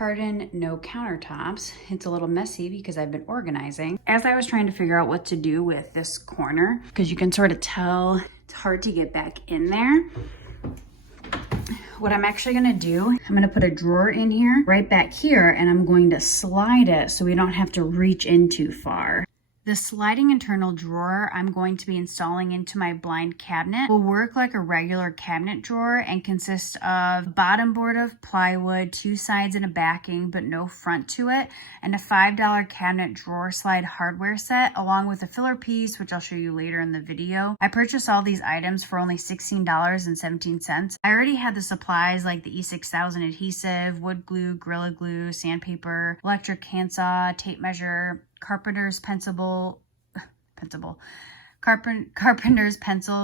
pardon, no countertops. It's a little messy because I've been organizing. As I was trying to figure out what to do with this corner, because you can sort of tell it's hard to get back in there. What I'm actually gonna do, I'm gonna put a drawer in here, right back here, and I'm going to slide it so we don't have to reach in too far. The sliding internal drawer I'm going to be installing into my blind cabinet will work like a regular cabinet drawer and consist of a bottom board of plywood, 2 sides and a backing, but no front to it, and a $5 cabinet drawer slide hardware set, along with a filler piece, which I'll show you later in the video. I purchased all these items for only $16.17. I already had the supplies like the E6000 adhesive, wood glue, Gorilla Glue, sandpaper, electric handsaw, tape measure, carpenter's pencil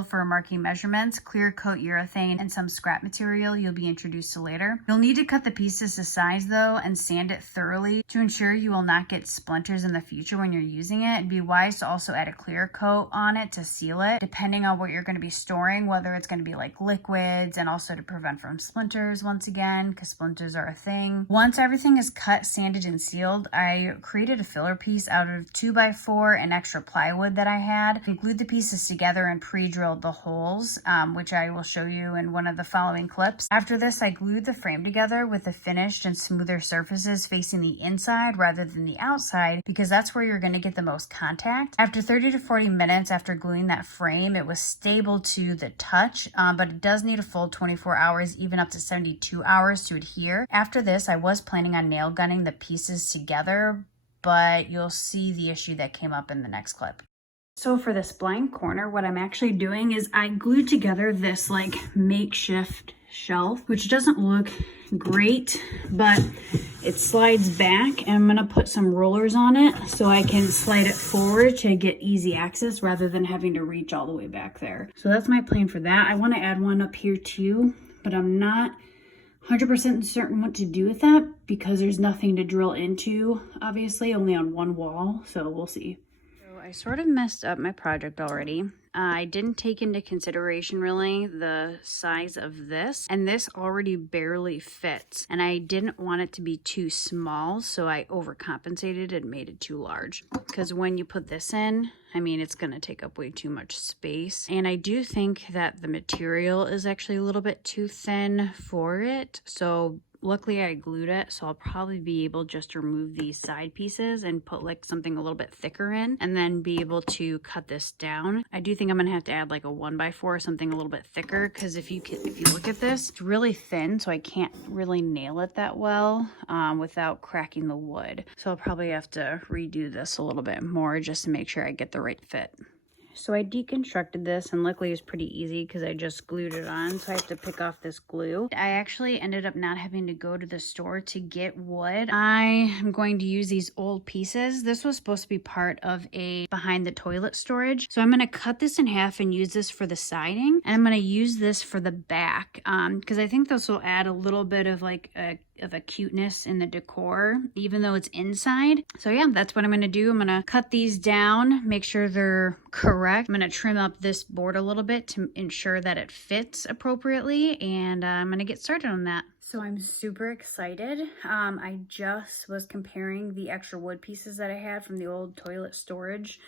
for marking measurements, clear coat urethane, and some scrap material you'll be introduced to later. You'll need to cut the pieces to size though and sand it thoroughly to ensure you will not get splinters in the future when you're using it. It'd be wise to also add a clear coat on it to seal it, depending on what you're going to be storing, whether it's going to be like liquids, and also to prevent from splinters once again, because splinters are a thing. Once everything is cut, sanded, and sealed, I created a filler piece out of 2x4 and extra plywood that I had. I glued the pieces together and pre-drilled the holes, which I will show you in one of the following clips. After this, I glued the frame together with the finished and smoother surfaces facing the inside rather than the outside, because that's where you're going to get the most contact. After 30 to 40 minutes after gluing that frame, it was stable to the touch, but it does need a full 24 hours, even up to 72 hours to adhere. After this, I was planning on nail gunning the pieces together, but you'll see the issue that came up in the next clip. So for this blind corner, what I'm actually doing is I glued together this like makeshift shelf, which doesn't look great, but it slides back, and I'm gonna put some rollers on it so I can slide it forward to get easy access rather than having to reach all the way back there. So that's my plan for that. I want to add one up here too, but I'm not 100% certain what to do with that because there's nothing to drill into, obviously, only on one wall, so we'll see. I sort of messed up my project already. I didn't take into consideration really the size of this, and this already barely fits, and I didn't want it to be too small, so I overcompensated and made it too large. Because when you put this in, I mean, it's going to take up way too much space, and I do think that the material is actually a little bit too thin for it, so luckily I glued it, so I'll probably be able just to remove these side pieces and put like something a little bit thicker in, and then be able to cut this down. I do think I'm gonna have to add like a 1x4 or something a little bit thicker, because if you look at this, it's really thin, so I can't really nail it that well without cracking the wood. So I'll probably have to redo this a little bit more just to make sure I get the right fit. So I deconstructed this, and luckily it was pretty easy because I just glued it on, so I have to pick off this glue. I actually ended up not having to go to the store to get wood. I am going to use these old pieces. This was supposed to be part of a behind the toilet storage. So I'm going to cut this in half and use this for the siding, and I'm going to use this for the back because I think this will add a little bit of like a cuteness in the decor, even though it's inside. So yeah, that's what I'm gonna do. I'm gonna cut these down, make sure they're correct. I'm gonna trim up this board a little bit to ensure that it fits appropriately, and I'm gonna get started on that. So I'm super excited. I just was comparing the extra wood pieces that I had from the old toilet storage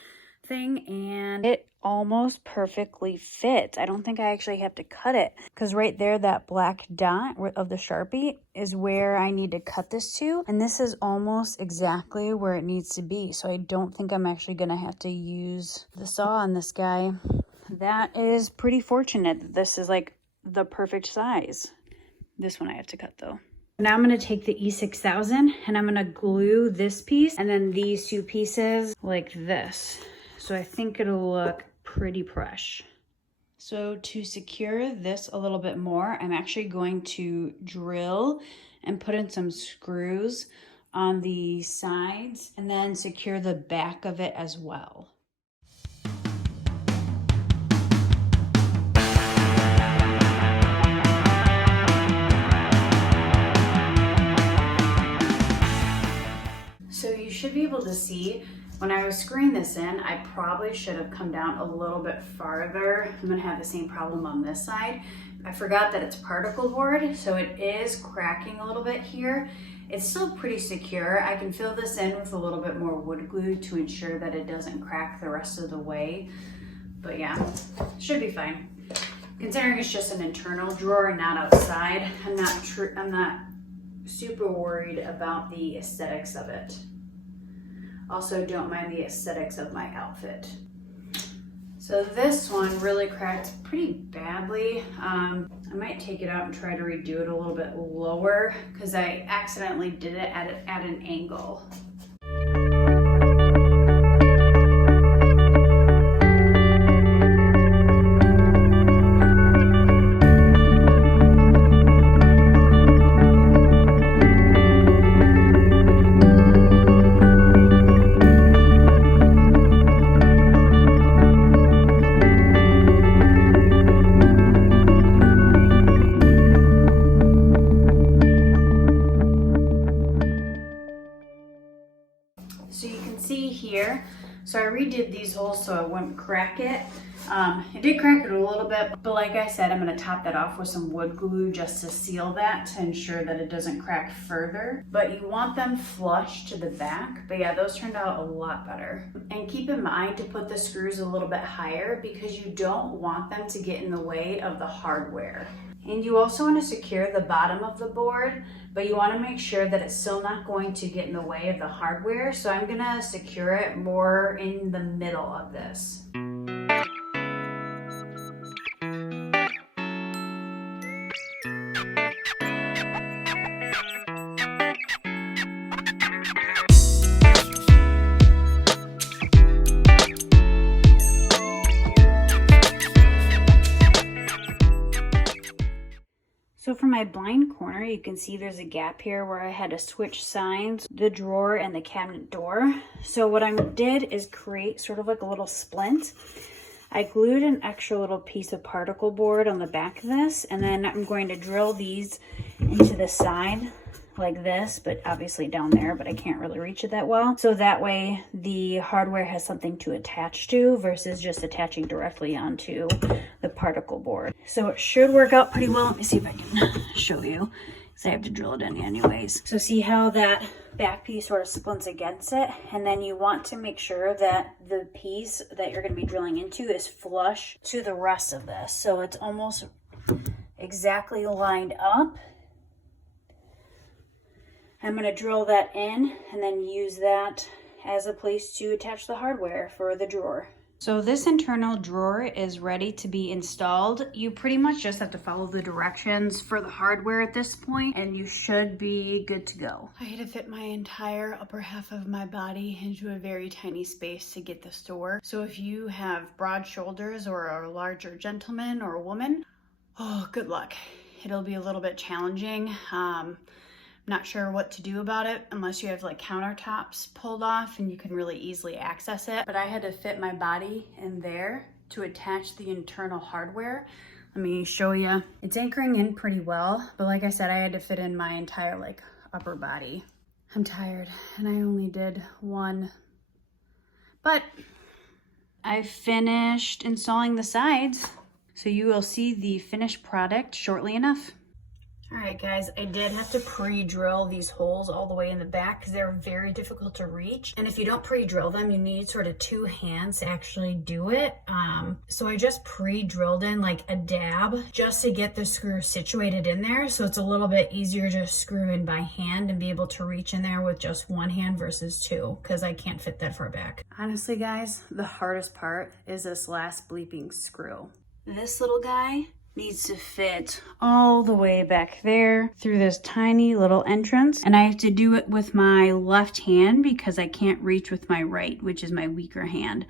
thing, and it almost perfectly fits. I don't think I actually have to cut it, because right there, that black dot of the Sharpie is where I need to cut this to, and this is almost exactly where it needs to be. So I don't think I'm actually gonna have to use the saw on this guy. That is pretty fortunate that this is like the perfect size. This one I have to cut though. Now I'm going to take the E6000 and I'm going to glue this piece and then these two pieces like this. So I think it'll look pretty fresh. So to secure this a little bit more, I'm actually going to drill and put in some screws on the sides and then secure the back of it as well. So you should be able to see when I was screwing this in, I probably should have come down a little bit farther. I'm gonna have the same problem on this side. I forgot that it's particle board, so it is cracking a little bit here. It's still pretty secure. I can fill this in with a little bit more wood glue to ensure that it doesn't crack the rest of the way. But yeah, should be fine. Considering it's just an internal drawer and not outside, I'm not super worried about the aesthetics of it. Also, don't mind the aesthetics of my outfit. So this one really cracked pretty badly. I might take it out and try to redo it a little bit lower because I accidentally did it at an angle. So you can see here, so I redid these holes so I wouldn't crack it. It did crack it a little bit, but like I said, I'm going to top that off with some wood glue just to seal that to ensure that it doesn't crack further. But you want them flush to the back. But yeah, those turned out a lot better. And keep in mind to put the screws a little bit higher because you don't want them to get in the way of the hardware. And you also want to secure the bottom of the board, but you want to make sure that it's still not going to get in the way of the hardware. So I'm going to secure it more in the middle of this. So for my blind corner, you can see there's a gap here where I had to switch signs, the drawer and the cabinet door. So what I did is create sort of like a little splint. I glued an extra little piece of particle board on the back of this, and then I'm going to drill these into the side like this, but obviously down there, but I can't really reach it that well. So that way the hardware has something to attach to versus just attaching directly onto the particle board. So it should work out pretty well. Let me see if I can show you, because I have to drill it in anyways. So see how that back piece sort of splints against it? And then you want to make sure that the piece that you're going to be drilling into is flush to the rest of this. So it's almost exactly lined up. I'm going to drill that in and then use that as a place to attach the hardware for the drawer. So this internal drawer is ready to be installed. You pretty much just have to follow the directions for the hardware at this point, and you should be good to go. I had to fit my entire upper half of my body into a very tiny space to get this to work. So if you have broad shoulders or are a larger gentleman or a woman, oh, good luck. It'll be a little bit challenging. Not sure what to do about it unless you have like countertops pulled off and you can really easily access it. But I had to fit my body in there to attach the internal hardware. Let me show you. It's anchoring in pretty well, but like I said, I had to fit in my entire like upper body. I'm tired and I only did one, but I finished installing the sides. So you will see the finished product shortly enough. All right, guys, I did have to pre-drill these holes all the way in the back because they're very difficult to reach. And if you don't pre-drill them, you need sort of two hands to actually do it. So I just pre-drilled in like a dab just to get the screw situated in there. So it's a little bit easier to screw in by hand and be able to reach in there with just one hand versus two because I can't fit that far back. Honestly, guys, the hardest part is this last bleeping screw. This little guy needs to fit all the way back there through this tiny little entrance. And I have to do it with my left hand because I can't reach with my right, which is my weaker hand.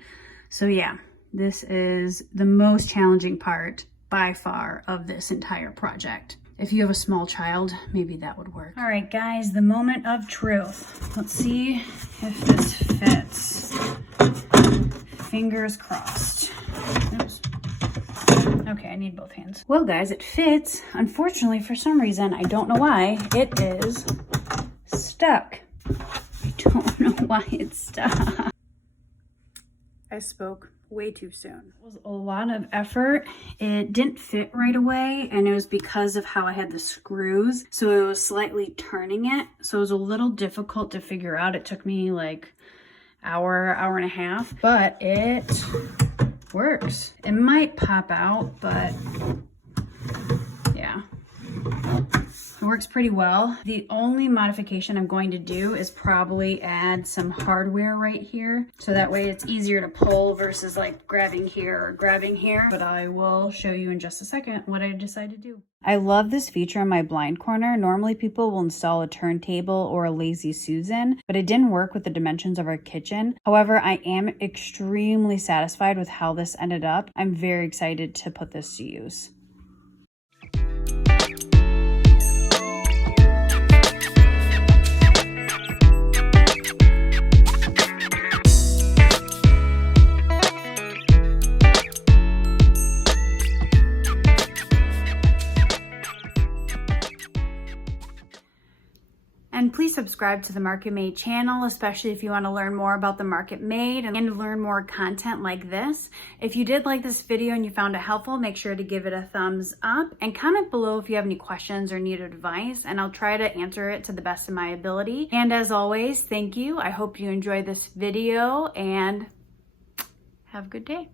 So yeah, this is the most challenging part by far of this entire project. If you have a small child, maybe that would work. All right, guys, the moment of truth. Let's see if this fits. Fingers crossed. Oops. Okay, I need both hands. Well, guys, it fits. Unfortunately, for some reason, I don't know why, it is stuck. I don't know why it's stuck. I spoke way too soon. It was a lot of effort. It didn't fit right away, and it was because of how I had the screws. So it was slightly turning it. So it was a little difficult to figure out. It took me like hour and a half, but it works. It might pop out, but yeah. It works pretty well. The only modification I'm going to do is probably add some hardware right here. So that way it's easier to pull versus like grabbing here or grabbing here. But I will show you in just a second what I decide to do. I love this feature in my blind corner. Normally people will install a turntable or a Lazy Susan, but it didn't work with the dimensions of our kitchen. However, I am extremely satisfied with how this ended up. I'm very excited to put this to use. And please subscribe to the Market Made channel, especially if you want to learn more about the Market Made and learn more content like this. If you did like this video and you found it helpful, make sure to give it a thumbs up and comment below if you have any questions or need advice, and I'll try to answer it to the best of my ability. And as always, thank you. I hope you enjoyed this video and have a good day.